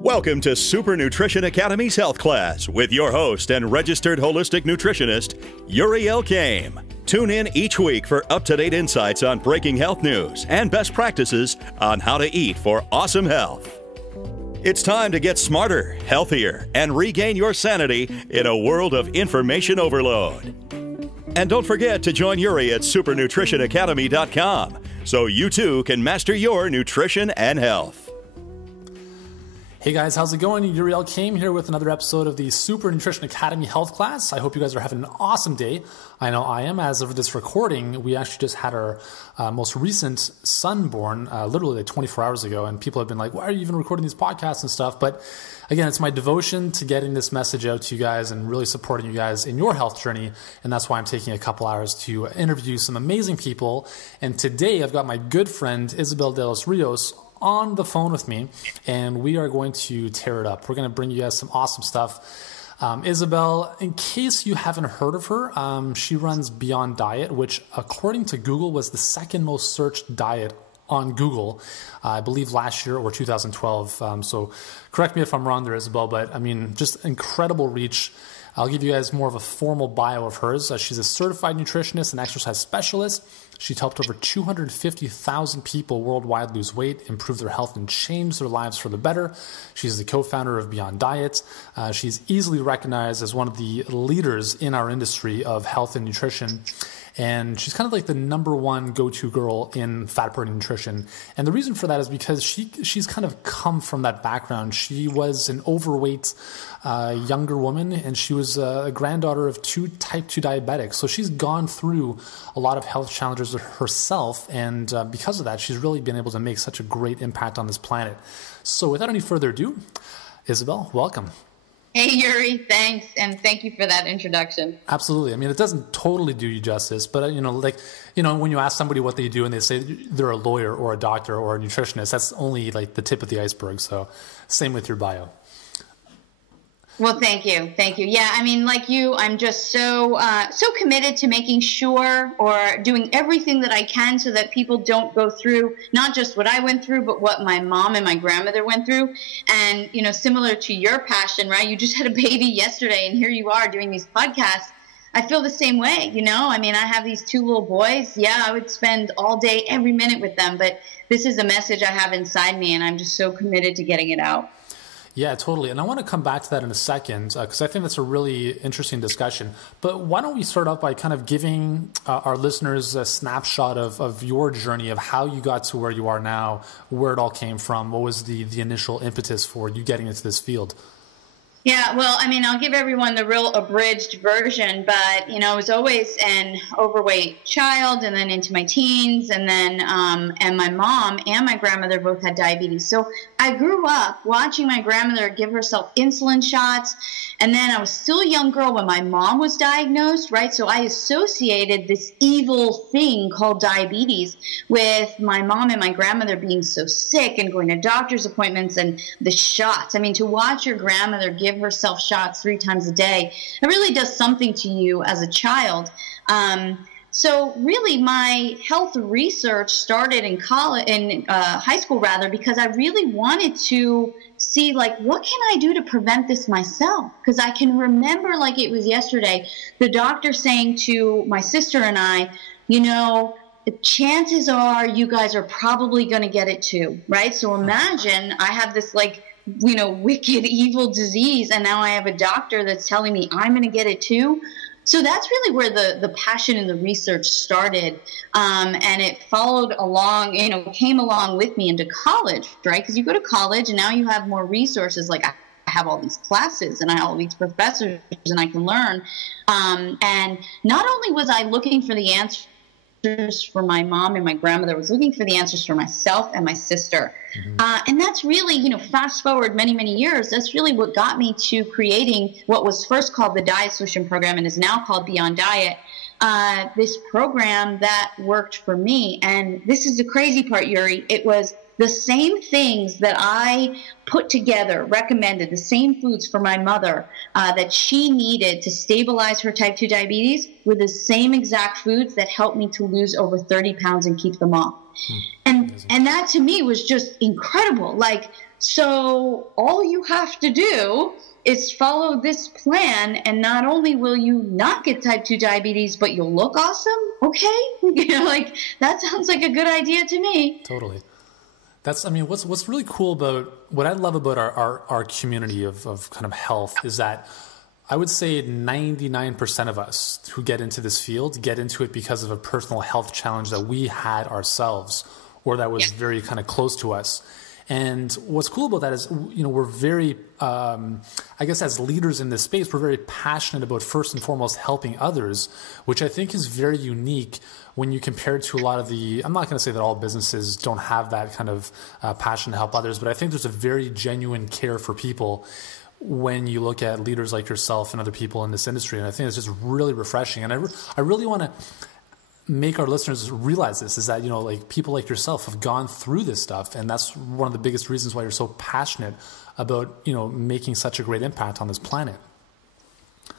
Welcome to Super Nutrition Academy's Health Class with your host and registered holistic nutritionist, Yuri Elkaim. Tune in each week for up-to-date insights on breaking health news and best practices on how to eat for awesome health. It's time to get smarter, healthier, and regain your sanity in a world of information overload. And don't forget to join Yuri at supernutritionacademy.com so you too can master your nutrition and health. Hey guys, how's it going? Yuri Elkaim here with another episode of the Super Nutrition Academy Health Class. I hope you guys are having an awesome day. I know I am. As of this recording, we actually just had our most recent son born, literally like 24 hours ago, and people have been like, why are you even recording these podcasts and stuff? But again, it's my devotion to getting this message out to you guys and really supporting you guys in your health journey, and that's why I'm taking a couple hours to interview some amazing people. And today I've got my good friend Isabel De Los Rios on the phone with me, and we are going to tear it up. We're going to bring you guys some awesome stuff. Isabelle, in case you haven't heard of her, she runs Beyond Diet, which according to Google was the second most searched diet on Google, I believe last year or 2012. So correct me if I'm wrong there, Isabelle, but I mean, just incredible reach. I'll give you guys more of a formal bio of hers. She's a certified nutritionist and exercise specialist. She's helped over 250,000 people worldwide lose weight, improve their health, and change their lives for the better. She's the co-founder of Beyond Diet. She's easily recognized as one of the leaders in our industry of health and nutrition. And she's kind of like the number one go-to girl in fat-burning nutrition. And the reason for that is because she's kind of come from that background. She was an overweight younger woman, and she was a granddaughter of two type 2 diabetics. So she's gone through a lot of health challenges herself. And because of that, she's really been able to make such a great impact on this planet. So without any further ado, Isabelle, welcome. Hey, Yuri, thanks. And thank you for that introduction. Absolutely. I mean, it doesn't totally do you justice, but when you ask somebody what they do and they say they're a lawyer or a doctor or a nutritionist, that's only like the tip of the iceberg. So same with your bio. Well, thank you. Thank you. Yeah, I mean, like you, I'm just so committed to making sure or doing everything that I can so that people don't go through not just what I went through, but what my mom and my grandmother went through. And, similar to your passion, right? You just had a baby yesterday and here you are doing these podcasts. I feel the same way, I mean, I have these two little boys. Yeah, I would spend all day, every minute with them. But this is a message I have inside me, and I'm just so committed to getting it out. Yeah, totally. And I want to come back to that in a second because I think that's a really interesting discussion. But why don't we start off by kind of giving our listeners a snapshot of your journey of how you got to where you are now, where it all came from, what was the initial impetus for you getting into this field? Yeah, well, I mean, I'll give everyone the real abridged version, but, I was always an overweight child and then into my teens and then, and my mom and my grandmother both had diabetes. So I grew up watching my grandmother give herself insulin shots. And then I was still a young girl when my mom was diagnosed, right? So I associated this evil thing called diabetes with my mom and my grandmother being so sick and going to doctor's appointments and the shots. I mean, to watch your grandmother give herself shots 3 times a day, it really does something to you as a child. So really my health research started in high school rather, because I really wanted to see like, what can I do to prevent this myself? Because I can remember like it was yesterday, the doctor saying to my sister and I, chances are you guys are probably going to get it too, right? So imagine I have this like, wicked evil disease, and now I have a doctor that's telling me I'm going to get it too. So that's really where the passion and the research started. And it followed along, came along with me into college, right? Because you go to college and now you have more resources. Like I have all these classes and I have all these professors and I can learn. And not only was I looking for the answers for my mom and my grandmother, I was looking for the answers for myself and my sister. Mm-hmm. And that's really, fast forward many, many years, that's really what got me to creating what was first called the Diet Solution Program and is now called Beyond Diet, this program that worked for me. And this is the crazy part, Yuri. It was the same things that I put together, recommended, the same foods for my mother that she needed to stabilize her type 2 diabetes were the same exact foods that helped me to lose over 30 pounds and keep them off. And that to me was just incredible. Like so all you have to do is follow this plan, and not only will you not get type 2 diabetes, but you'll look awesome. Okay. Like, that sounds like a good idea to me. Totally. What's really cool about, what I love about our community of kind of health is that I would say 99% of us who get into this field get into it because of a personal health challenge that we had ourselves, or that was very kind of close to us. And what's cool about that is, we're very, I guess as leaders in this space, we're very passionate about first and foremost helping others, which I think is very unique when you compare it to a lot of the, I'm not going to say that all businesses don't have that kind of passion to help others, but I think there's a very genuine care for people when you look at leaders like yourself and other people in this industry. And I think it's just really refreshing. And I really want to make our listeners realize this, is that, like, people like yourself have gone through this stuff. And that's one of the biggest reasons why you're so passionate about, making such a great impact on this planet.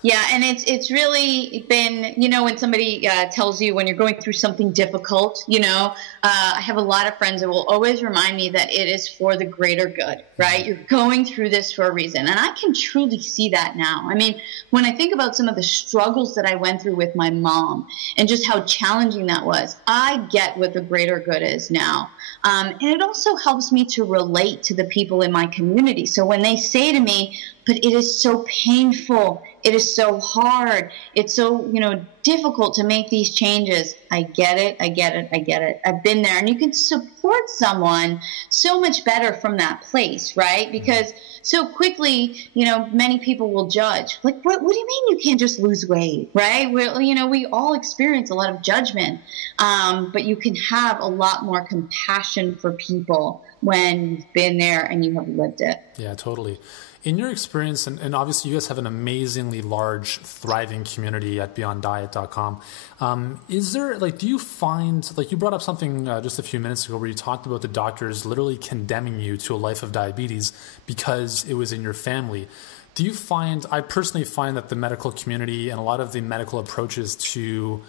Yeah, and it's really been, when somebody tells you when you're going through something difficult, I have a lot of friends that will always remind me that it is for the greater good, right? You're going through this for a reason. And I can truly see that now. I mean, when I think about some of the struggles that I went through with my mom and just how challenging that was, I get what the greater good is now. And it also helps me to relate to the people in my community. So when they say to me, but it is so painful, it is so hard, it's so, difficult to make these changes. I get it. I've been there. And you can support someone so much better from that place, right? Because so quickly, many people will judge. Like, what do you mean you can't just lose weight, right? We all experience a lot of judgment, but you can have a lot more compassion for people when you've been there and you have lived it. Yeah, totally. In your experience, and obviously you guys have an amazingly large, thriving community at beyonddiet.com. Is there, do you find, you brought up something just a few minutes ago where you talked about the doctors literally condemning you to a life of diabetes because it was in your family. Do you find, I personally find that the medical community and a lot of the medical approaches to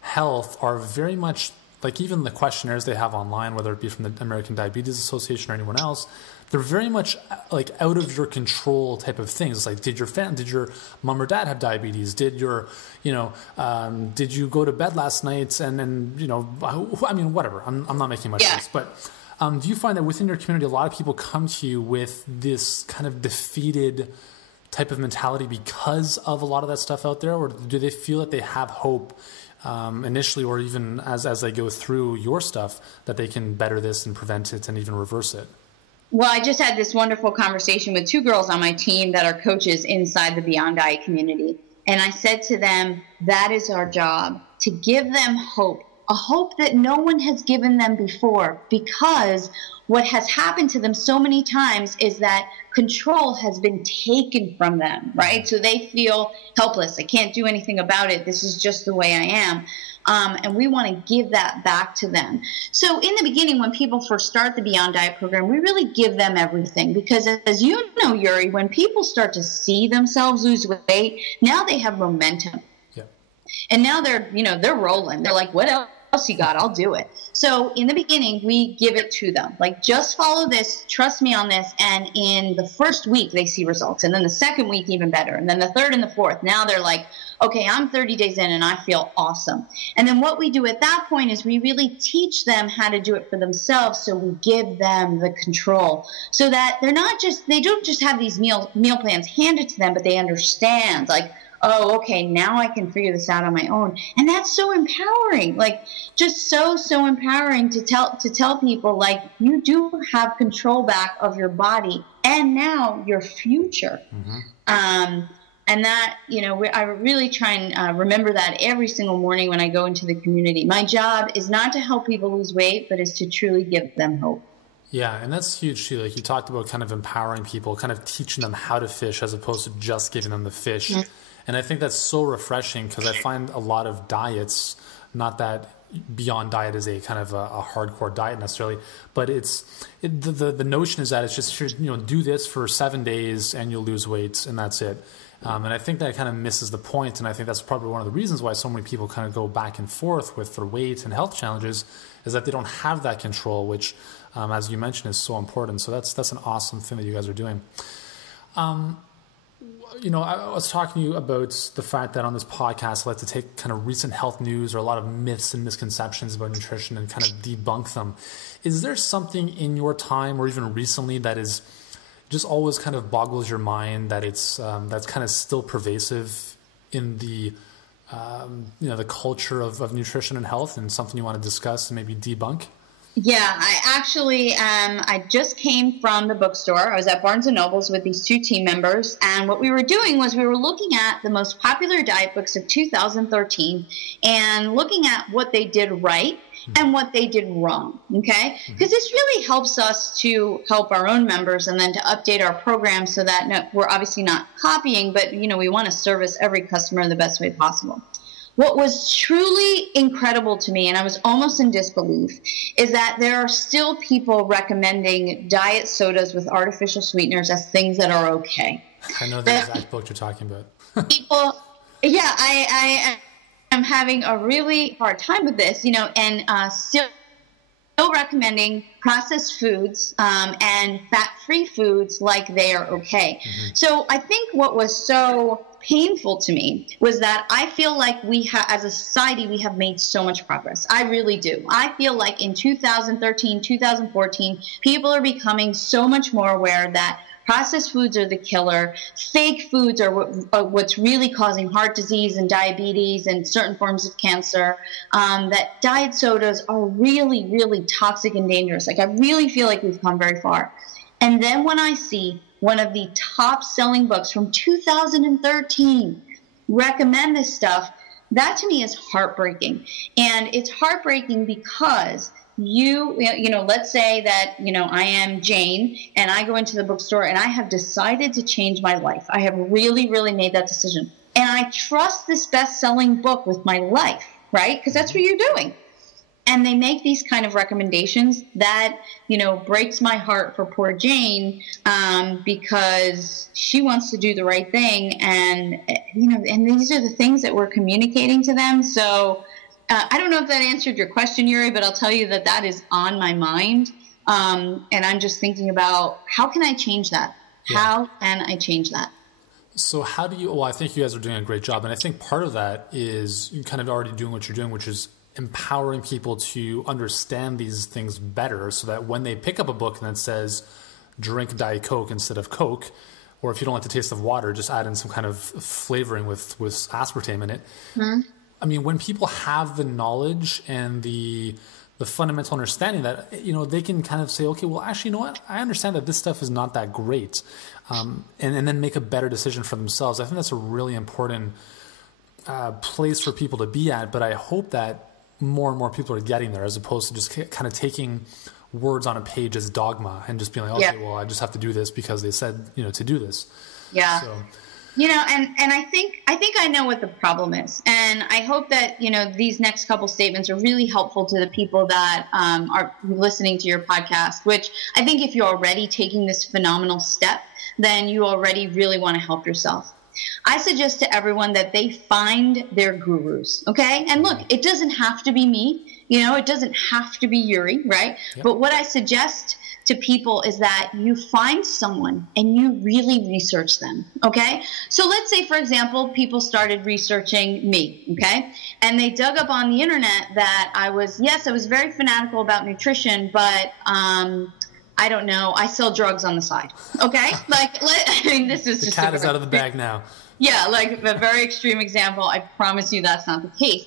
health are very much, even the questionnaires they have online, whether it be from the American Diabetes Association or anyone else, they're very much out of your control type of things. Like, did your mom or dad have diabetes? Did your, did you go to bed last night? And whatever. I'm not making much sense. But do you find that within your community, a lot of people come to you with this kind of defeated type of mentality because of a lot of that stuff out there? Or do they feel that they have hope initially, or even as they go through your stuff, that they can better this and prevent it and even reverse it? Well, I just had this wonderful conversation with two girls on my team that are coaches inside the Beyond Diet community. And I said to them, that is our job, to give them hope, a hope that no one has given them before, because what has happened to them so many times is that control has been taken from them, right? So they feel helpless. I can't do anything about it. This is just the way I am. And we want to give that back to them. So in the beginning, when people first start the Beyond Diet program, we really give them everything, because as you know, Yuri, when people start to see themselves lose weight, now they have momentum. Yeah. And now they're rolling. They're like, what else you got? I'll do it. So in the beginning, we give it to them. Just follow this, trust me on this. And in the first week, they see results. And then the second week, even better. And then the third and the fourth, now they're like, okay, I'm 30 days in and I feel awesome. And then what we do at that point is we really teach them how to do it for themselves. So we give them the control, so that they don't just have these meal plans handed to them, but they understand, oh, okay, now I can figure this out on my own. And that's so empowering, just so empowering to tell people, you do have control back of your body and now your future. Mm-hmm. And that, I really try and remember that every single morning when I go into the community. My job is not to help people lose weight, but is to truly give them hope. Yeah, and that's huge too. You talked about kind of empowering people, kind of teaching them how to fish as opposed to just giving them the fish. Mm-hmm. And I think that's so refreshing, because I find a lot of diets, not that Beyond Diet is a kind of a hardcore diet necessarily, but the notion is that it's just, do this for 7 days and you'll lose weight and that's it. And I think that kind of misses the point, and I think that's probably one of the reasons why so many people kind of go back and forth with their weight and health challenges, is that they don't have that control, which, as you mentioned, is so important. So that's an awesome thing that you guys are doing. I was talking to you about the fact that on this podcast, I like to take kind of recent health news or a lot of myths and misconceptions about nutrition and kind of debunk them. Is there something in your time or even recently that is just always kind of boggles your mind, that it's that's kind of still pervasive in the the culture of nutrition and health, and something you want to discuss and maybe debunk? Yeah, I actually, I just came from the bookstore. I was at Barnes & Noble's with these two team members, and what we were doing was we were looking at the most popular diet books of 2013 and looking at what they did right and what they did wrong, okay? Because this really helps us to help our own members and then to update our program so that we're obviously not copying, but, we want to service every customer in the best way possible. What was truly incredible to me, and I was almost in disbelief, is that there are still people recommending diet sodas with artificial sweeteners as things that are okay. I know the exact book you're talking about. People, yeah, I am having a really hard time with this, and still recommending processed foods and fat-free foods like they are okay. So I think what was so painful to me was that I feel like as a society, we have made so much progress. I really do. I feel like in 2013, 2014, people are becoming so much more aware that processed foods are the killer. Fake foods are what's really causing heart disease and diabetes and certain forms of cancer. That diet sodas are really, really toxic and dangerous. Like, I really feel like we've come very far. And then when I see one of the top-selling books from 2013 recommend this stuff, that to me is heartbreaking. And it's heartbreaking because let's say that, I am Jane and I go into the bookstore and I have decided to change my life. I have really, really made that decision. And I trust this best-selling book with my life, right? Because that's what you're doing. And they make these kind of recommendations that, breaks my heart for poor Jane because she wants to do the right thing. And, and these are the things that we're communicating to them. So I don't know if that answered your question, Yuri, but I'll tell you that is on my mind. And I'm just thinking about, how can I change that? Yeah. How can I change that? So how do you, well, I think you guys are doing a great job. And I think part of that is you kind of already doing what you're doing, which is empowering people to understand these things better, so that when they pick up a book and it says drink Diet Coke instead of Coke, or if you don't like the taste of water, just add in some kind of flavoring with aspartame in it. I mean, when people have the knowledge and the fundamental understanding that, they can kind of say, okay, well, actually, you know what? I understand that this stuff is not that great. And then make a better decision for themselves. I think that's a really important place for people to be at. But I hope that more and more people are getting there, as opposed to just kind of taking words on a page as dogma and just being like, okay, well, I just have to do this because they said, to do this. Yeah. So. And I think I know what the problem is. And I hope that, these next couple statements are really helpful to the people that are listening to your podcast, which I think if you're already taking this phenomenal step, then you already really want to help yourself. I suggest to everyone that they find their gurus, okay? And look, it doesn't have to be me, it doesn't have to be Yuri, right? Yep. But what I suggest to people is that you find someone and you really research them, okay? So let's say, for example, people started researching me, okay? And they dug up on the internet that I was very fanatical about nutrition, but I don't know, I sell drugs on the side, okay? This is the just cat is out of the bag now. Yeah, like a very extreme example. I promise you that's not the case.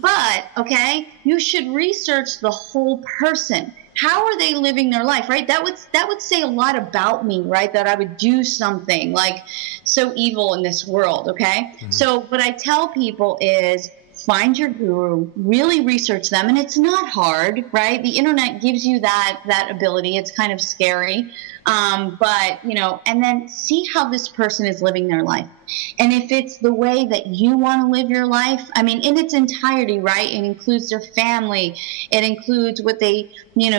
But, okay, you should research the whole person. How are they living their life, right? That would say a lot about me, right? That I would do something like so evil in this world, okay? So what I tell people is, find your guru, really research them, and it's not hard, right? The internet gives you that ability. It's kind of scary, But, and then see how this person is living their life. And if it's the way that you want to live your life, I mean, in its entirety, right? It includes their family. It includes what they,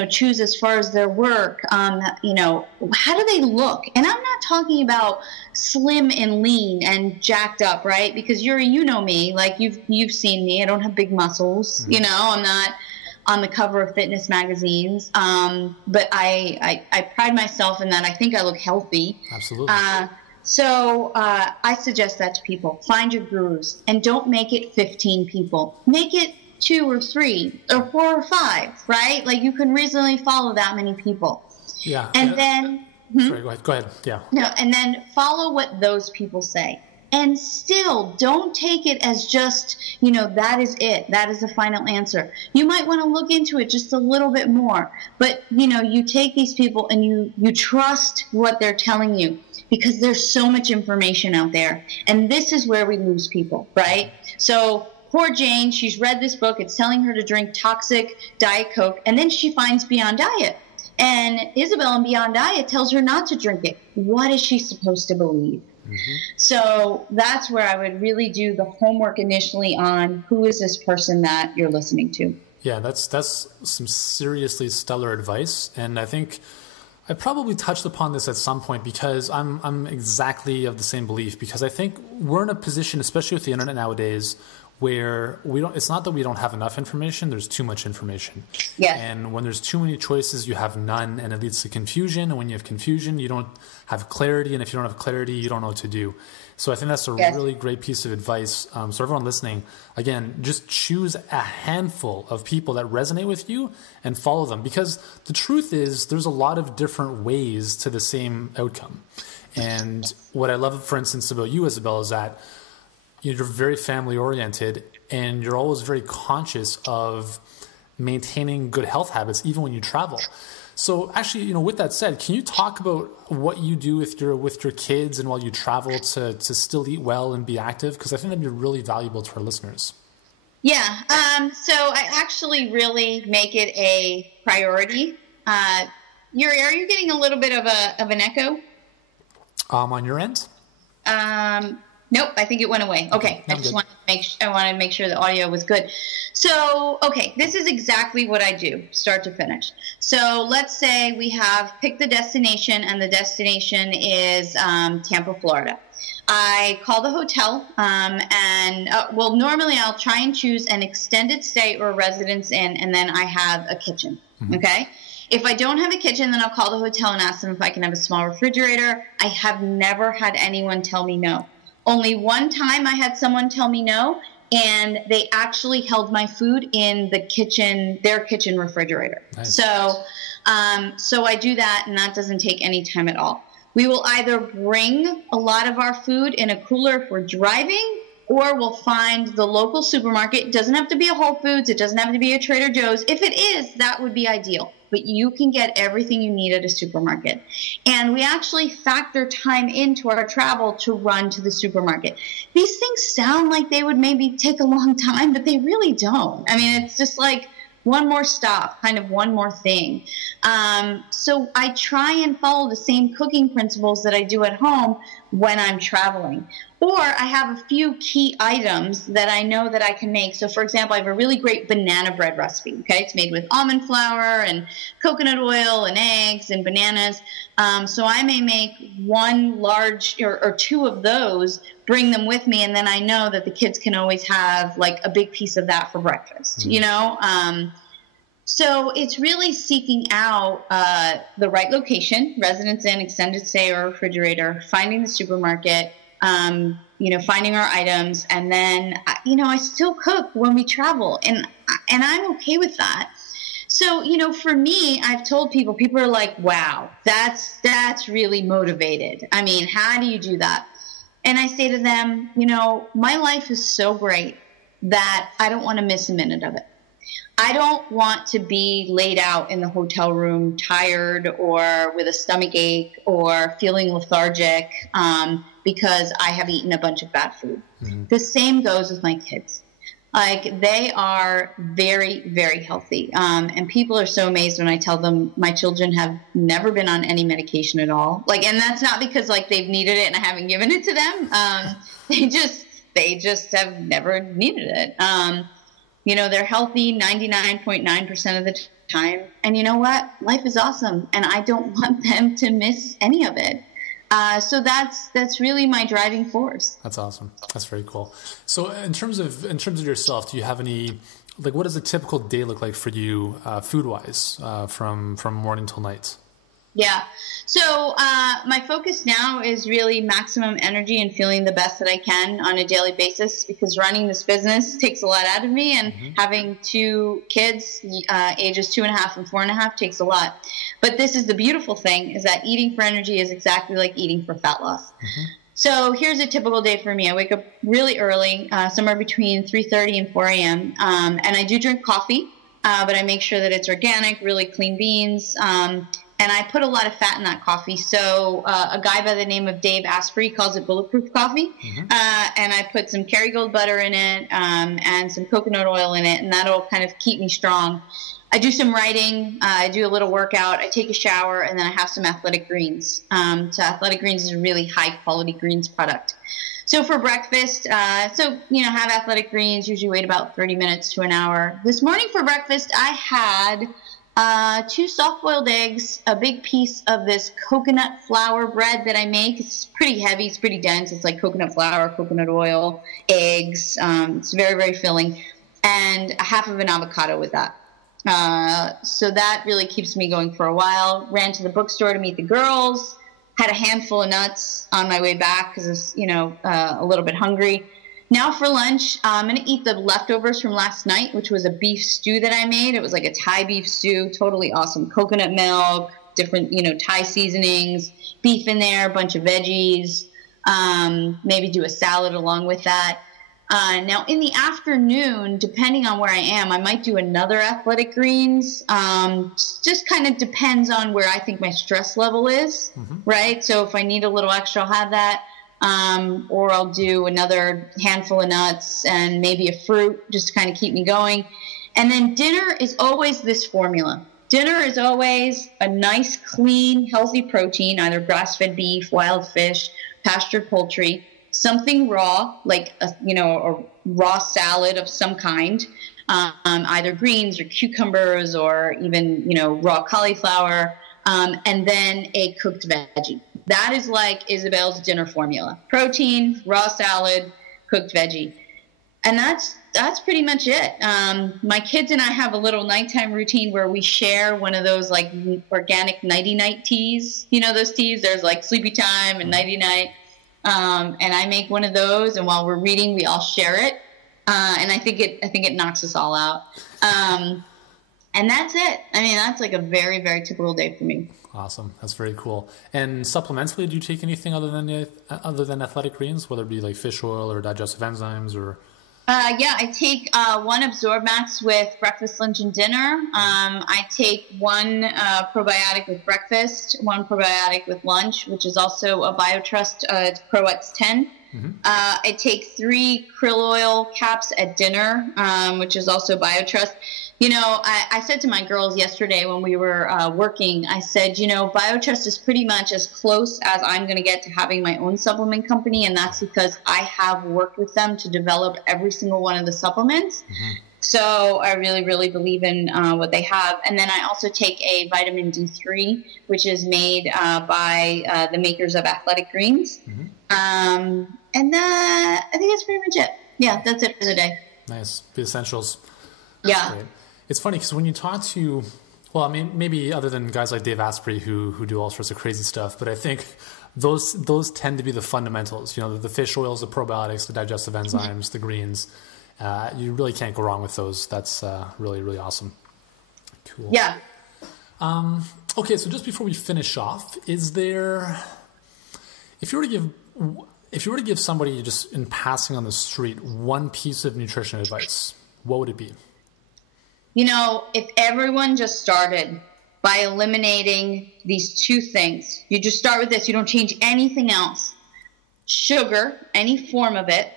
choose as far as their work. How do they look? And I'm not talking about slim and lean and jacked up, right? Because you know me, like you've seen me. I don't have big muscles. I'm not on the cover of fitness magazines. But I pride myself in that. I think I look healthy. Absolutely. So I suggest that to people. Find your gurus and don't make it 15 people. Make it 2 or 3 or 4 or 5, right? Like you can reasonably follow that many people. Yeah. And then... Sorry, go ahead. Yeah. No, and then follow what those people say. And still, don't take it as just, that is it. That is the final answer. You might want to look into it just a little bit more. But, you take these people and you trust what they're telling you because there's so much information out there. And this is where we lose people, right? So poor Jane, she's read this book. It's telling her to drink toxic Diet Coke. And then she finds Beyond Diet. And Isabelle in Beyond Diet tells her not to drink it. What is she supposed to believe? Mm-hmm. So that's where I would really do the homework initially on who is this person that you're listening to. Yeah, that's some seriously stellar advice. And I think I probably touched upon this at some point because I'm exactly of the same belief, because I think we're in a position, especially with the internet nowadays, where it's not that we don't have enough information, there's too much information. Yes. And when there's too many choices, you have none, and it leads to confusion. And when you have confusion, you don't have clarity. And if you don't have clarity, you don't know what to do. So I think that's a really great piece of advice. So everyone listening, again, just choose a handful of people that resonate with you and follow them. Because the truth is there's a lot of different ways to the same outcome. And what I love, for instance, about you, Isabelle, is that you're very family oriented and you're always very conscious of maintaining good health habits, even when you travel. So actually, with that said, can you talk about what you do with your kids and while you travel to still eat well and be active? Because I think that'd be really valuable to our listeners. Yeah. So I actually really make it a priority. Yuri, are you getting a little bit of an echo? On your end? Nope, I think it went away. Okay, I just wanted to make sure the audio was good. So, okay, this is exactly what I do, start to finish. So let's say we have picked the destination, and the destination is Tampa, Florida. I call the hotel, normally I'll try and choose an extended stay or residence inn, and then I have a kitchen, okay? If I don't have a kitchen, then I'll call the hotel and ask them if I can have a small refrigerator. I have never had anyone tell me no. Only one time I had someone tell me no, and they actually held my food in their kitchen refrigerator. Nice. So I do that, and that doesn't take any time at all. We will either bring a lot of our food in a cooler if we're driving, or we'll find the local supermarket. It doesn't have to be a Whole Foods. It doesn't have to be a Trader Joe's. If it is, that would be ideal. But you can get everything you need at a supermarket. And we actually factor time into our travel to run to the supermarket. These things sound like they would maybe take a long time, but they really don't. I mean, it's just like one more stop, kind of one more thing. So I try and follow the same cooking principles that I do at home when I'm traveling. Or I have a few key items that I know that I can make. So, for example, I have a really great banana bread recipe. Okay, it's made with almond flour and coconut oil and eggs and bananas. So I may make one large or two of those, bring them with me, and then I know that the kids can always have like a big piece of that for breakfast. So it's really seeking out the right location, residence inn, extended stay, or refrigerator, finding the supermarket, finding our items, and then, I still cook when we travel, and I'm okay with that. So, for me, I've told people are like, wow, that's really motivated. I mean, how do you do that? And I say to them, my life is so great that I don't want to miss a minute of it. I don't want to be laid out in the hotel room tired or with a stomach ache or feeling lethargic because I have eaten a bunch of bad food. Mm-hmm. The same goes with my kids. Like, they are very, very healthy. And people are so amazed when I tell them my children have never been on any medication at all. Like, and that's not because like they've needed it and I haven't given it to them. They just have never needed it. They're healthy 99.9% of the time. And you know what? Life is awesome. And I don't want them to miss any of it. So that's really my driving force. That's awesome. That's very cool. So in terms of yourself, do you have any, like, what does a typical day look like for you, food wise, from morning till night? Yeah. So my focus now is really maximum energy and feeling the best that I can on a daily basis, because running this business takes a lot out of me, and having two kids, ages 2.5 and 4.5, takes a lot. But this is the beautiful thing, is that eating for energy is exactly like eating for fat loss. So here's a typical day for me. I wake up really early, somewhere between 3:30 and 4 a.m. And I do drink coffee, but I make sure that it's organic, really clean beans. And I put a lot of fat in that coffee. So a guy by the name of Dave Asprey calls it bulletproof coffee. And I put some Kerrygold butter in it, and some coconut oil in it, and that'll kind of keep me strong. I do some writing. I do a little workout. I take a shower, and then I have some Athletic Greens. So Athletic Greens is a really high-quality greens product. So for breakfast, have Athletic Greens, usually wait about 30 minutes to an hour. This morning for breakfast, I had 2 soft-boiled eggs, a big piece of this coconut flour bread that I make. It's pretty heavy. It's pretty dense. It's like coconut flour, coconut oil, eggs. It's very, very filling. And a half of an avocado with that. So that really keeps me going for a while. Ran to the bookstore to meet the girls. Had a handful of nuts on my way back because I was, a little bit hungry. Now for lunch, I'm going to eat the leftovers from last night, which was a beef stew that I made. It was like a Thai beef stew, totally awesome. Coconut milk, different, Thai seasonings, beef in there, a bunch of veggies, maybe do a salad along with that. Now in the afternoon, depending on where I am, I might do another Athletic Greens. Just kind of depends on where I think my stress level is, right? So if I need a little extra, I'll have that. Or I'll do another handful of nuts and maybe a fruit just to kind of keep me going. And then dinner is always this formula. Dinner is always a nice, clean, healthy protein, either grass-fed beef, wild fish, pastured poultry, something raw, like a raw salad of some kind, either greens or cucumbers or even, raw cauliflower, and then a cooked veggie. That is like Isabelle's dinner formula: protein, raw salad, cooked veggie. And that's pretty much it. My kids and I have a little nighttime routine where we share one of those like organic nighty-night teas. Those teas, there's like sleepy time and nighty-night. And I make one of those, and while we're reading, we all share it. And I think it knocks us all out. And that's it. I mean, that's like a very, very typical day for me. Awesome. That's very cool. And supplementally, do you take anything other than Athletic Greens, whether it be like fish oil or digestive enzymes or? Yeah, I take one Absorb Max with breakfast, lunch, and dinner. I take one probiotic with breakfast, one probiotic with lunch, which is also a BioTrust Pro X10. I take 3 krill oil caps at dinner, which is also BioTrust. I said to my girls yesterday when we were working, I said, BioTrust is pretty much as close as I'm going to get to having my own supplement company, and that's because I have worked with them to develop every single one of the supplements. So I really, really believe in what they have. And then I also take a vitamin D3, which is made by the makers of Athletic Greens. And I think that's pretty much it. Yeah, that's it for the day. Nice. The essentials. Yeah. Great. It's funny because when you talk to, well, I mean, maybe other than guys like Dave Asprey who do all sorts of crazy stuff, but I think those tend to be the fundamentals. The fish oils, the probiotics, the digestive enzymes, the greens. You really can't go wrong with those. That's really, really awesome. Cool. Yeah. Okay, so just before we finish off, is there, if you were to give somebody just in passing on the street one piece of nutrition advice, what would it be? If everyone just started by eliminating these 2 things, you just start with this, you don't change anything else. Sugar, any form of it,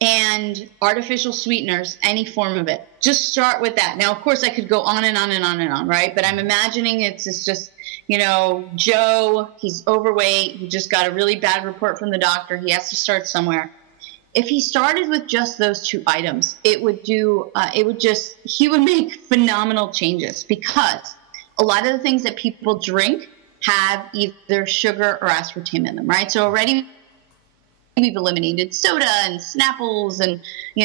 and artificial sweeteners, any form of it. Just start with that. Now, of course, I could go on and on and on and on, right? But I'm imagining it's just, Joe, he's overweight. He just got a really bad report from the doctor. He has to start somewhere. If he started with just those 2 items, he would make phenomenal changes, because a lot of the things that people drink have either sugar or aspartame in them, right? So already we've eliminated soda and Snapples and,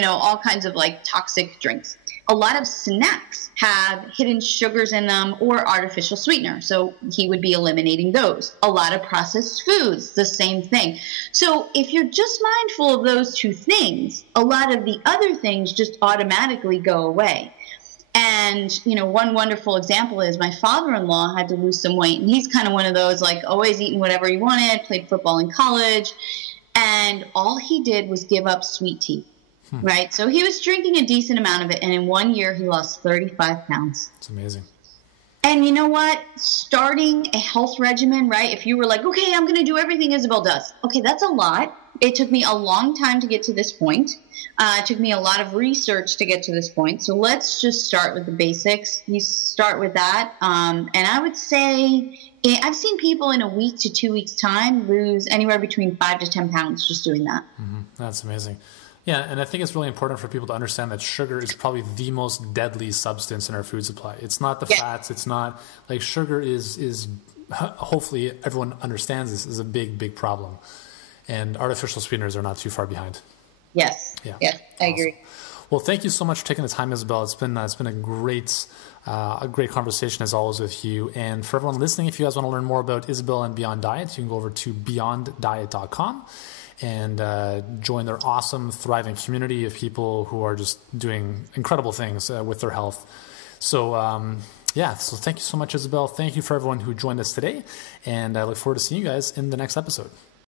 all kinds of like toxic drinks. A lot of snacks have hidden sugars in them or artificial sweetener. So he would be eliminating those. A lot of processed foods, the same thing. So if you're just mindful of those 2 things, a lot of the other things just automatically go away. And, one wonderful example is my father-in-law had to lose some weight. And he's kind of one of those, like, always eating whatever he wanted, played football in college. And all he did was give up sweet tea, right? So he was drinking a decent amount of it. And in 1 year, he lost 35 pounds. It's amazing. And you know what? Starting a health regimen, right? If you were like, okay, I'm going to do everything Isabelle does. Okay, that's a lot. It took me a long time to get to this point. It took me a lot of research to get to this point. So let's just start with the basics. You start with that. And I would say I've seen people in a week to 2 weeks' time lose anywhere between 5 to 10 pounds just doing that. Mm-hmm. That's amazing. Yeah, and I think it's really important for people to understand that sugar is probably the most deadly substance in our food supply. It's not the fats. It's not like sugar is hopefully everyone understands this is a big, big problem. And artificial sweeteners are not too far behind. Yes. Yeah. Yes, I agree. Well, thank you so much for taking the time, Isabelle. It's been a great conversation as always with you. And for everyone listening, if you guys want to learn more about Isabelle and Beyond Diet, you can go over to beyonddiet.com and join their awesome, thriving community of people who are just doing incredible things with their health. So, so thank you so much, Isabelle. Thank you for everyone who joined us today. And I look forward to seeing you guys in the next episode.